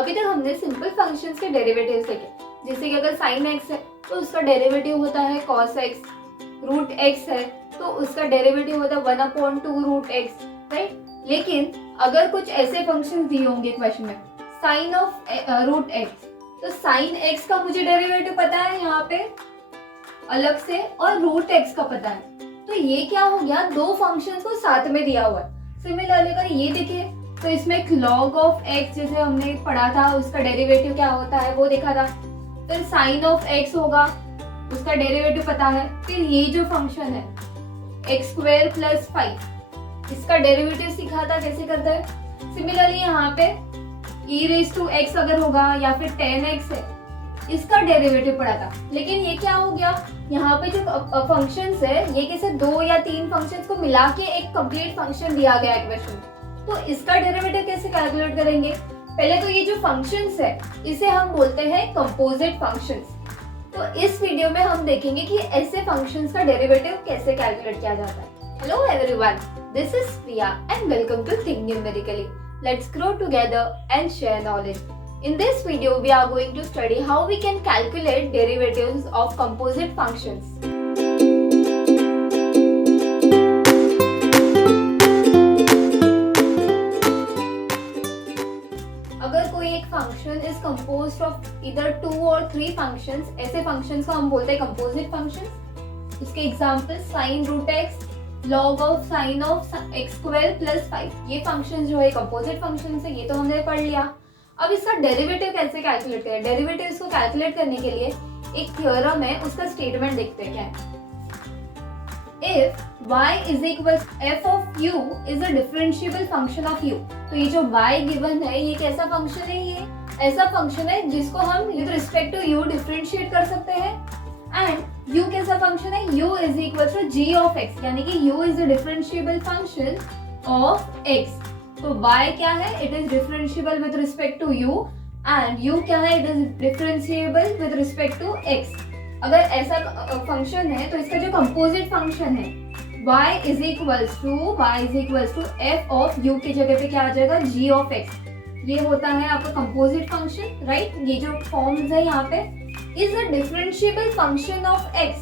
अभी तक हमने सिंपल फंक्शंस के डेरिवेटिव्स देखे, जैसे कि अगर साइन एक्स है तो उसका डेरिवेटिव होता है कॉस एक्स, रूट एक्स है तो उसका डेरिवेटिव होता है 1/2 रूट एक्स, राइट। लेकिन अगर कुछ ऐसे फंक्शंस दिए होंगे क्वेश्चन में, साइन ऑफ रूट एक्स, तो साइन एक्स का मुझे डेरिवेटिव पता है यहाँ पे अलग से, और रूट एक्स का पता है, तो ये क्या हो गया, दो फंक्शंस को साथ में दिया हुआ है। सिमिलरली अगर ये देखे तो इसमें एक log ऑफ x जैसे हमने पढ़ा था, उसका डेरिवेटिव क्या होता है वो देखा था। फिर साइन ऑफ x होगा, उसका डेरिवेटिव पता है। फिर ये जो फंक्शन है x² + 5, इसका डेरिवेटिव सीखा था कैसे करते हैं। सिमिलरली यहाँ पे e⁻x अगर होगा या फिर tan x है, इसका डेरिवेटिव पढ़ा था। लेकिन ये क्या हो गया, यहाँ पे जो फंक्शंस है ये कैसे 2 या 3 फंक्शंस को मिला के एक कंप्लीट फंक्शन दिया गया है क्वेश्चन में, तो इसका डेरिवेटिव कैसे कैलकुलेट करेंगे। पहले तो ये जो फंक्शंस है इसे हम बोलते हैं कंपोजिट फंक्शंस। तो इस वीडियो में हम देखेंगे कि ऐसे फंक्शंस का डेरिवेटिव कैसे कैलकुलेट किया जाता है। Hello everyone, this is Priya and welcome to think numerically. Let's grow together and share knowledge. In this video, we are going to study how we can calculate derivatives of composite functions. अगर कोई एक function is composed of either 2 or 3 functions, ऐसे functions को हम बोलते हैं composite functions। इसके example sin root x, log of sin of x² + 5, ये functions जो है composite functions है, ये तो हमने पढ़ लिया। अब इसका डेरिवेटिव कैसे कैलकुलेट करें। डेरिवेटिव इसको कैलकुलेट करने के लिए एक थ्योरम है, उसका स्टेटमेंट देखते हैं क्या है। If y = f of u is a differentiable function of u, तो ये जो y गिवन है ये कैसा फंक्शन है, ये ऐसा फंक्शन है जिसको हम with respect to u differentiate कर सकते हैं। एंड u कैसा फंक्शन है, u = g of x, यानी कि u is a differentiable function of x। तो y क्या है, it is differentiable with respect to u, and u क्या है, it is differentiable with respect to x। अगर ऐसा फंक्शन है तो इसका जो कंपोजिट फंक्शन है y = f ऑफ u की जगह पे क्या आ जाएगा, g of x, ये होता है आपका कंपोजिट फंक्शन, राइट। ये जो फॉर्म्स है यहाँ पे, is a differentiable function of x।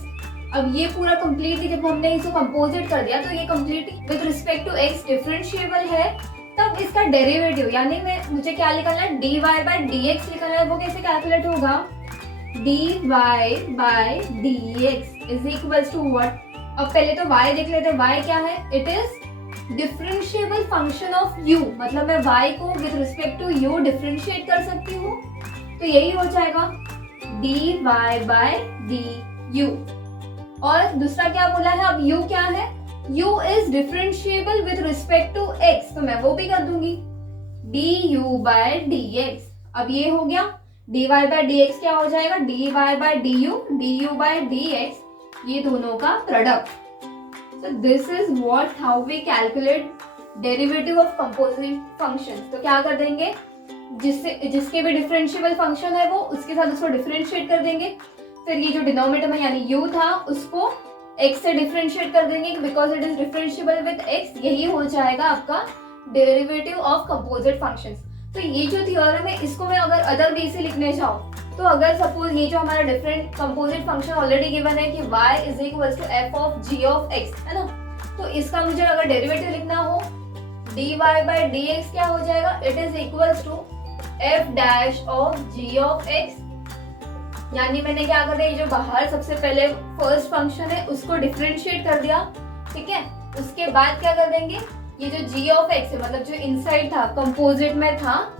अब ये पूरा कंप्लीटली जब हमने इसको कंपोजिट कर दिया तो ये completely with respect to x differentiable है, तब इसका डेरिवेटिव यानी मुझे क्या निकालना है, dy/dx निकालना है। वो कैसे कैलकुलेट होगा, dy/dx is equal to what. अब पहले तो y देख लेते हैं, y क्या है, it is differentiable function of u, मतलब मैं y को with respect to u differentiate कर सकती हूँ, तो यही हो जाएगा dy/du। और दूसरा क्या बोला है, अब u क्या है, u is differentiable with respect to x, तो मैं वो भी कर दूंगी du/dx। अब ये हो गया, dy/dx क्या हो जाएगा, dy/du, du/dx, ये दोनों का product. So this is what how we calculate derivative of composite functions। तो क्या कर देंगे, जिसके भी डिफरेंशिएबल फंक्शन है वो उसके साथ उसको डिफरेंशिएट कर देंगे। फिर ये जो डिनोमिनेटर में यानी u था उसको x से डिफरेंशिएट कर देंगे because it is differentiable with x, यही हो जाएगा आपका डेरिवेटिव ऑफ कंपोजिट फंक्शंस। तो ये जो थ्योरम है इसको मैं अगर अदर वे से लिखने जाऊँ तो अगर सपोज ये जो हमारा different composite function already given है कि y = f of g of x है ना, तो इसका मुझे अगर डेरिवेटिव लिखना हो dy/dx क्या हो जाएगा, it is equal to f' of g of x। यानी मैंने क्या कर दिया, ये जो बाहर सबसे पहले फर्स्ट फंक्शन है उसको डिफरेंशिएट कर दिया, ठीक है। उसके बाद क्या कर देंगे, ये जो g of x है मतलब जो इनसाइड था कंपोजिट में था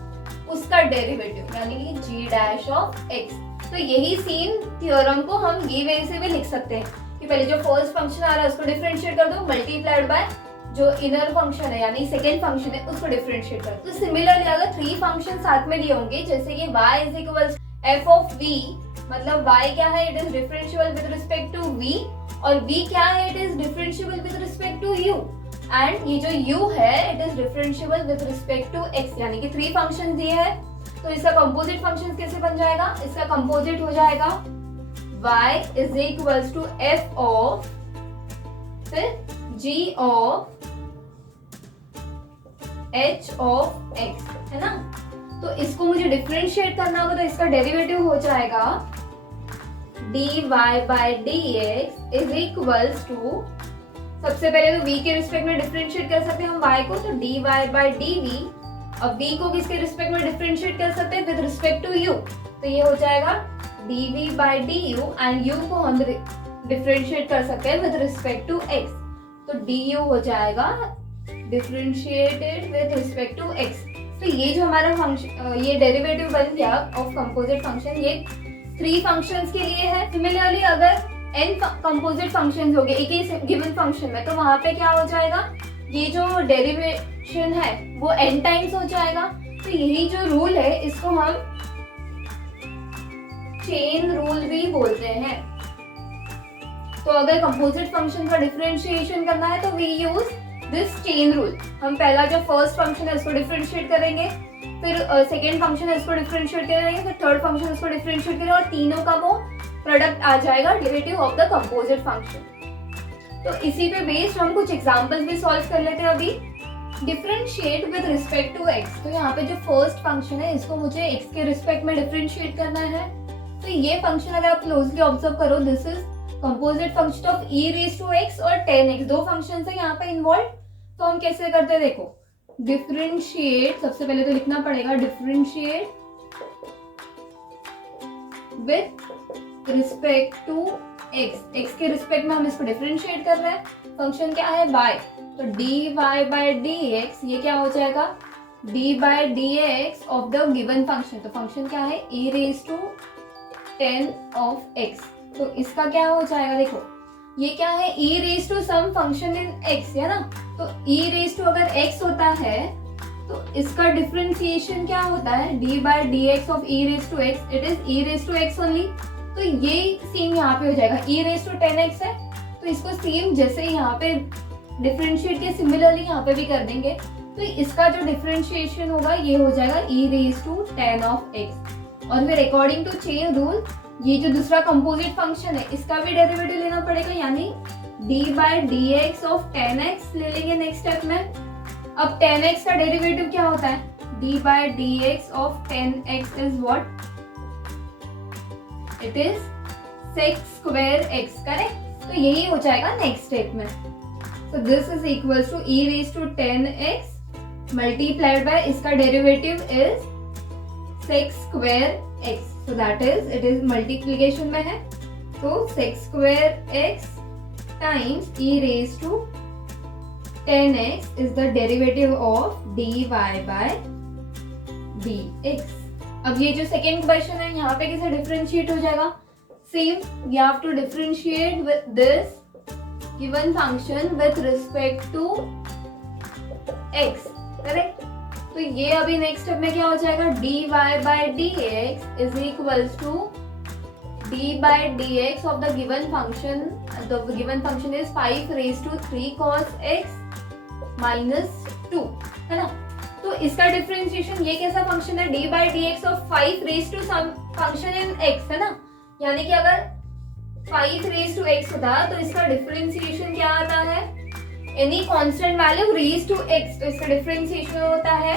उसका डेरिवेटिव यानी कि g' of x। तो यही सेम थ्योरम को हम ये वे से भी लिख सकते हैं कि पहले जो फर्स्ट फंक्शन आ रहा है उसको डिफरेंशिएट कर दो, मल्टीप्लाइड बाय जो इनर फंक्शन है यानी सेकेंड फंक्शन है उसको डिफरेंशिएट कर दो। तो सिमिलरली अगर 3 फंक्शन साथ में दिए होंगे, जैसे कि y = f of v, मतलब y क्या है, it is differentiable with respect to v, और v क्या है, it is differentiable with respect to u, and ये जो u है it is differentiable with respect to x, यानी कि 3 फंक्शन दिए हैं। तो इसका कंपोजिट फंक्शन कैसे बन जाएगा, इसका कंपोजिट हो जाएगा y = f of फिर g of h of x, है ना। तो इसको मुझे डिफरेंशिएट करना होगा, तो इसका डेरिवेटिव हो जाएगा dy by dx is equals to, सबसे पहले तो v के रिस्पेक्ट में डिफरेंशिएट कर सकते हैं हम y को, तो dy बाय dv। अब v को किसके रिस्पेक्ट में डिफरेंशिएट कर सकते हैं, विद रिस्पेक्ट टू u, तो ये हो जाएगा dv by du, and u को हम डिफरेंशिएट कर सकते हैं विद रिस्पेक्ट टू x, तो du हो जाएगा differentiated with respect to x। तो ये जो हमारा फंक्शन, ये डेरिवेटिव बन गया ऑफ कंपोजिट फंक्शन, ये 3 फंक्शंस के लिए है। सिमिलरली अगर n कंपोजिट फंक्शंस हो गए एक ही गिवन फंक्शन में, तो वहां पे क्या हो जाएगा, ये जो डेरिवेशन है वो n टाइम्स हो जाएगा। तो यही जो रूल है इसको हम चेन रूल भी बोलते हैं। तो अगर कंपोजिट फंक्शन का डिफरेंशिएशन करना है तो we use this chain rule. हम पहला जो फर्स्ट फंक्शन है उसको डिफरेंशिएट करेंगे, फिर सेकेंड फंक्शन है उसको डिफरेंशिएट करेंगे, फिर थर्ड फंक्शन उसको डिफरेंशिएट करेंगे, और तीनों का वो प्रोडक्ट आ जाएगा derivative of the composite function. तो इसी पे बेस्ड हम कुछ एग्जांपल्स भी सॉल्व कर लेते हैं अभी। Differentiate with respect to x, तो यहाँ पे जो फर्स्ट फंक्शन है इसको मुझे x के रिस्पेक्ट में डिफरेंशिएट करना है। तो ये फंक्शन अगर आप क्लोजली ऑब्जर्व करो, this is composite function of e raise to x और 10x, दो फंक्शन है यहाँ पे इन्वॉल्व। तो हम कैसे करते हैं, देखो डिफरेंशिएट, सबसे पहले तो लिखना पड़ेगा differentiate with respect to x के रिस्पेक्ट में हम इसको डिफरेंशिएट कर रहे हैं। फंक्शन क्या है y, तो dy बाय dx, ये क्या हो जाएगा d by dx of the given function. तो फंक्शन क्या है e raise to 10 of x, तो इसका क्या हो जाएगा, देखो ये क्या है e raise to some function in x है ना, तो e रेज टू अगर x होता है तो इसका डिफरेंशिएशन क्या होता है, d by dx of e raise to x, it is e raise to x only. तो ये सेम यहाँ पे हो जाएगा, e रेज टू 10x है, तो इसको सेम जैसे यहाँ पे डिफरेंशिएट के सिमिलरली यहाँ पे भी कर देंगे। तो इसका जो डिफरेंशिएशन होगा ये हो जाएगा e raise to 10 of x। और फिर अकॉर्डिंग टू चेन रूल ये जो दूसरा कंपोजिट फंक्शन है इसका भी डेरिवेटिव लेना पड़ेगा, यानी d by dx of 10x ले लेंगे नेक्स्ट स्टेप में। अब 10x का डेरिवेटिव क्या होता है, d by dx of 10x is what, it is sec square x, correct. तो यही हो जाएगा नेक्स्ट स्टेप में। So this is equals to e raise to 10x multiplied by इसका derivative is sec square x, so that is it is multiplication में है, तो sec square x times e raised to 10x is the derivative of dy by dx। अब ये जो second question है यहाँ पे कैसे डिफरेंशिएट हो जाएगा, same you have to differentiate with this given function with respect to x, correct. तो ये अभी नेक्स्ट स्टेप में क्या हो जाएगा, dy by dx is equals to d by dx of the given function, the given function is 5 raise to 3 cos x minus 2, है ना। तो इसका डिफरेंशिएशन, ये कैसा फंक्शन है, d by dx of 5 raise to some function in x, है ना, यानी कि अगर 5 रेज टू x होता तो इसका डिफरेंशिएशन क्या आता है, any constant value raise to x, तो इसका डिफरेंशिएशन होता है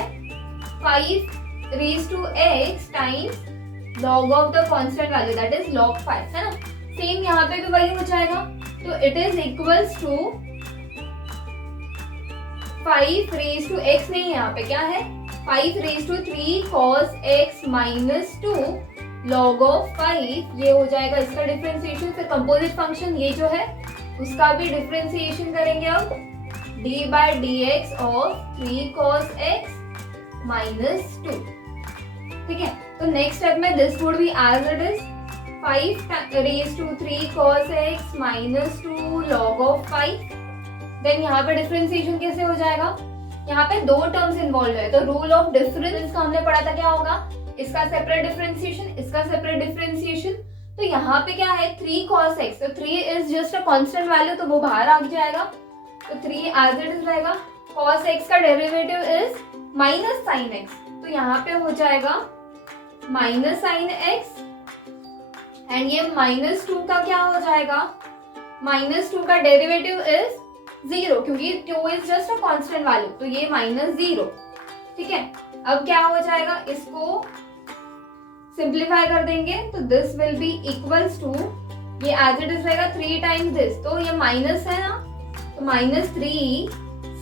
5 raise to x times log of the constant value, that is log 5, है ना। सेम यहाँ पे भी वही हो जाएगा, तो it is equals to 5 raise to x, नहीं यहाँ पे क्या है 5 raise to 3 cos x minus 2 log of 5, ये हो जाएगा इसका डिफरेंशिएशन। फिर कंपोजिट फंक्शन ये जो है उसका भी डिफरेंशिएशन करेंगे अब, d by dx of 3 cos x minus 2, ठीक है। तो नेक्स्ट स्टेप में this would be as it is 5 raise to 3 cos x minus 2 log of 5। Then यहाँ पे डिफरेंशिएशन कैसे हो जाएगा, यहाँ पे दो टर्म्स इन्वॉल्व है, तो रूल ऑफ डिफरेंस का हमने पढ़ा था, क्या होगा, इसका सेपरेट डिफरेंशिएशन, इसका सेपरेट डिफरेंशिएशन। तो यहाँ पे क्या है 3 cos x, तो 3 is just a constant value, तो वो बाहर आ जाएगा, तो 3 एज इट इज रहेगा। cos x का derivative is minus sine x, तो यहाँ पे हो जाएगा माइनस साइन x, एंड ये माइनस 2 का क्या हो जाएगा, माइनस 2 का डेरिवेटिव इज 0, क्योंकि 2 is just a constant value, तो ये माइनस 0, ठीक है। अब क्या हो जाएगा, इसको सिंप्लीफाई कर देंगे तो this will be equals to, ये एज इट इज रहेगा 3 टाइम्स दिस, तो ये माइनस है ना, तो -3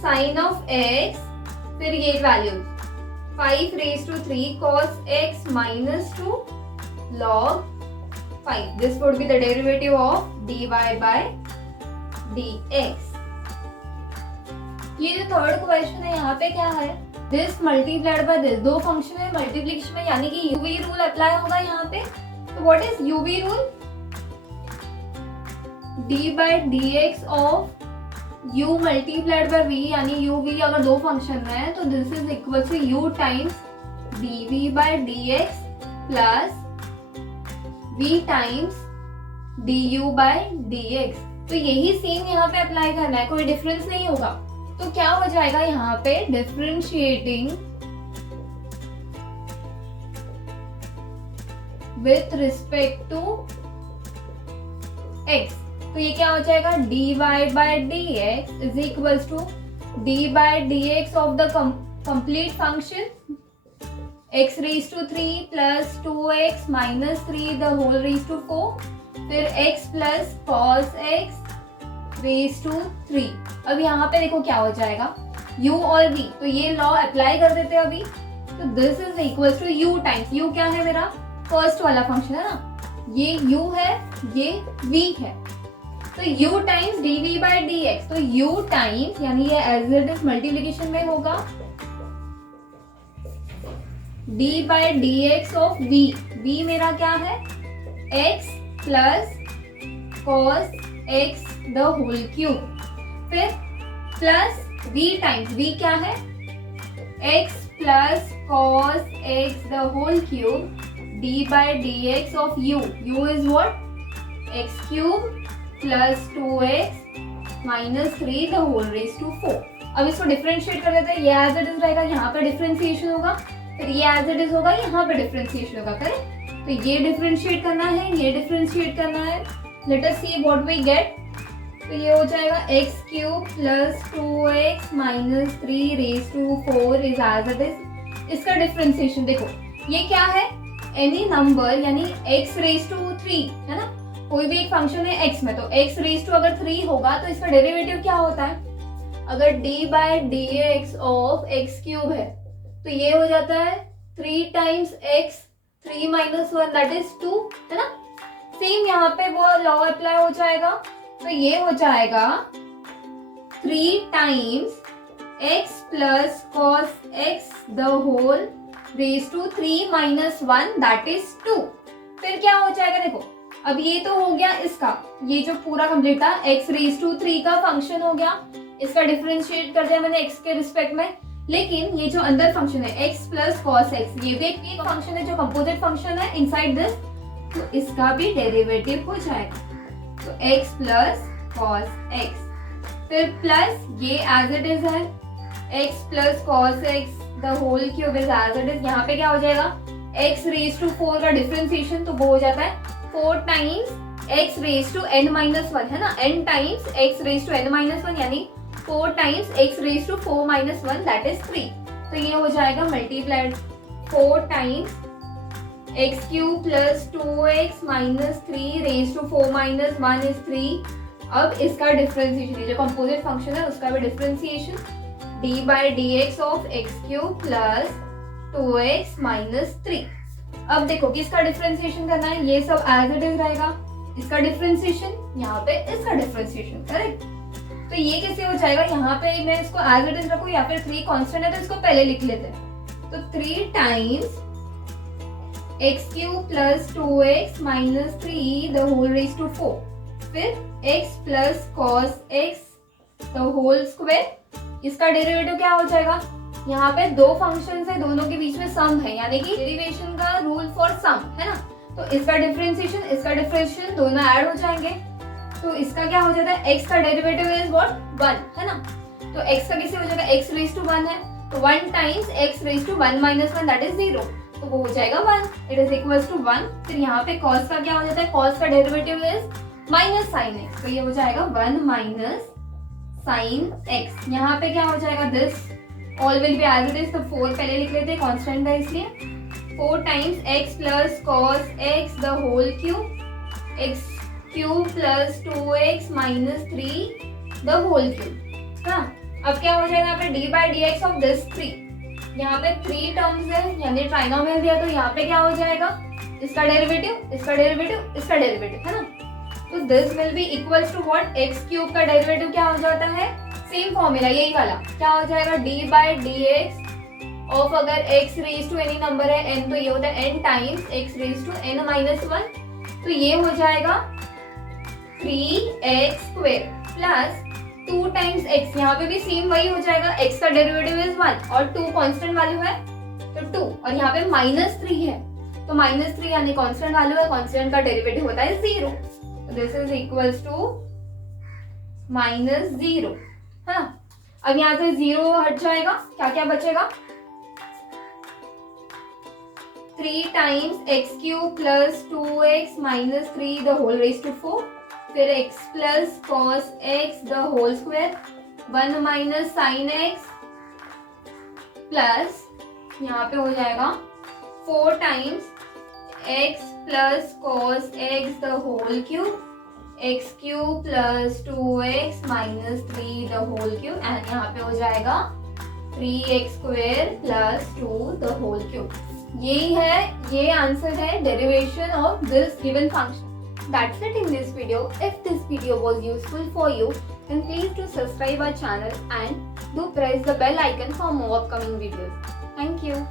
साइन ऑफ x, फिर ये values 5⁻³ cos x -2 log 5. This would be the derivative of dy by dx. ये जो थर्ड क्वेश्चन है यहाँ पे क्या है, दिस मल्टीप्लाइड बाय दिस, दो फंक्शन है मल्टीप्लिकेशन में, यानी कि यूवी रूल अप्लाई होगा यहाँ पे. तो what is UV rule, d by d x of u multiplied by v, यानी u v अगर दो फंक्शन है तो this is equal to u times dv by dx plus v times du by dx. तो यही same यहाँ पे apply करना है, कोई डिफरेंस नहीं होगा. तो क्या हो जाएगा यहाँ पे, differentiating with respect to x, तो ये क्या हो जाएगा, dy by dx is equals to d by dx of the complete function x⁻³ plus 2x - 3 the whole raise to 4, फिर x प्लस cos x⁻³ अब यहाँ पे देखो क्या हो जाएगा, u और v, तो ये लॉ अप्लाई कर देते हैं अभी. तो this is equals to u times, u क्या है मेरा फर्स्ट वाला फंक्शन है ना, ये u है, ये v है, तो u times dv by dx, तो u टाइम्स यानी ये एज इट इज मल्टीप्लिकेशन में होगा d by dx of v, v मेरा क्या है x plus cos x the whole cube, फिर प्लस v टाइम्स v क्या है x plus cos x the whole cube d by dx of u, u is what x cube plus 2x - 3 the whole raise to 4. अब इसको differentiate कर देते हैं, ये as it is रहेगा, यहाँ पे डिफरेंशिएशन होगा, फिर ये एज इट इज होगा, यहाँ पे डिफरेंशिएशन होगा, करेक्ट. तो ये डिफरेंशिएट करना है, ये डिफरेंशिएट करना है. Let us see what we get. तो ये हो जाएगा x³ plus 2x - 3 raise to 4 is as it is. इसका डिफरेंशिएशन देखो, ये क्या है, एनी नंबर यानी x⁻³ है ना, कोई भी एक फंक्शन है x में, तो x⁻³ अगर 3 होगा तो इसका डेरिवेटिव क्या होता है, अगर d by dx of x³ है तो ये हो जाता है 3 टाइम्स x 3 - 1 दैट इज 2 है ना. सेम यहाँ पे वो लॉ अप्लाई हो जाएगा, तो ये हो जाएगा 3 times x plus cos x the whole raise to 3 - 1 that is 2. फिर क्या हो जाएगा, देखो अब ये तो हो गया इसका, ये जो पूरा कंप्लीट था x⁻³ का फंक्शन हो गया, इसका डिफरेंशिएट कर दिया मैंने x के रिस्पेक्ट में. लेकिन ये जो अंदर फंक्शन है x प्लस cos x, ये भी एक फंक्शन है जो कंपोजिट फंक्शन है इनसाइड दिस, तो इसका भी डेरिवेटिव हो जाएगा. तो x प्लस cos x, फिर प्लस ये एज इट इज है x plus cos x the whole cube is as it is. यहाँ पे क्या हो जाएगा, x⁻⁴ का डिफरेंशिएशन, तो वो हो जाता है 4 टाइम्स x⁻n-1 है ना, n टाइम्स x⁻n-1 यानी 4 टाइम्स x⁻4-1 दैट इज 3. तो ये हो जाएगा multiplied 4 times x³ plus 2x - 3 raise to 4-1 is 3. अब इसका डिफरेंशिएशन, जो कंपोजिट फंक्शन है उसका भी differentiation d by dx of x³ plus 2x - 3. अब देखो किसका डिफरेंशिएशन करना है, ये सब एज इट इज रहेगा, इसका डिफरेंशिएशन, यहाँ पे इसका डिफरेंशिएशन, करेक्ट. तो ये कैसे हो जाएगा, यहाँ पे मैं इसको एज इट इज रखूँ या फिर 3 कांस्टेंट है तो इसको पहले लिख लेते हैं. तो 3 times x³ plus 2x - 3 the whole raise to 4, फिर x plus cos x the whole square. इसका डेरिवेटिव क्या हो जाएगा, यहाँ पे दो फंक्शन है, दोनों के बीच में सम है, यानी कि डेरिवेशन का रूल फॉर सम है ना. तो इसका डिफरेंशिएशन दोनों ऐड हो जाएंगे, तो इसका क्या हो जाता है, x का डेरिवेटिव इज व्हाट 1 है ना. तो x का कैसे हो जाएगा, x⁻1 है, तो 1 टाइम्स x⁻1 - 1 दैट इज 0, तो वो हो जाएगा 1, इट इज इक्वल्स टू 1. फिर यहाँ पे cos का क्या हो जाता है, cos का derivative is minus sine x, तो ये हो जाएगा 1 माइनस साइन x. यहाँ पे क्या हो जाएगा, this all will be as it is, तो 4 पहले लिख लेते हैं, कांस्टेंट है इसलिए 4 times x plus cos x the whole cube, x cube plus 2x minus 3 the whole cube. हाँ, अब क्या हो जाएगा यहाँ पे d by D x of this 3, यहाँ पे 3 टर्म्स है यानी ट्राइनोमियल दिया, तो यहाँ पे क्या हो जाएगा, इसका डेरिवेटिव, इसका डेरिवेटिव, इसका डेरिवेटिव, है ना। तो this will be equals to what, x cube का डेरिवेटिव क्या हो जाता है, सेम फॉर्मूला यही वाला, क्या हो जाएगा d by D x of, अगर x raise to any number है n, तो ये होता है n times x raise to n minus 1, तो ये हो जाएगा 3x square plus 2 times x, यहाँ पे भी सेम वही हो जाएगा, x का डेरिवेटिव इज 1 और 2 कांस्टेंट वैल्यू है तो 2, और यहाँ पे -3 है तो -3 यानी कांस्टेंट वैल्यू है, कांस्टेंट का डेरिवेटिव होता है 0, दिस इज इक्वल्स टू -0, है ना। अब यहाँ से 0 हट जाएगा, क्या क्या बचेगा, 3 times x cube plus 2x minus 3 the whole raise to 4, फिर x plus cos x the whole square, 1 minus sine x plus यहाँ पे हो जाएगा 4 times x plus cos x the whole cube, x cube plus 2x minus 3 the whole cube, and यहाँ पे हो जाएगा 3x square plus 2 the whole cube. यही है, ये आंसर है derivation of this given function. That's it in this video. If this video was useful for you, then please do subscribe our channel and do press the bell icon for more upcoming videos. Thank you.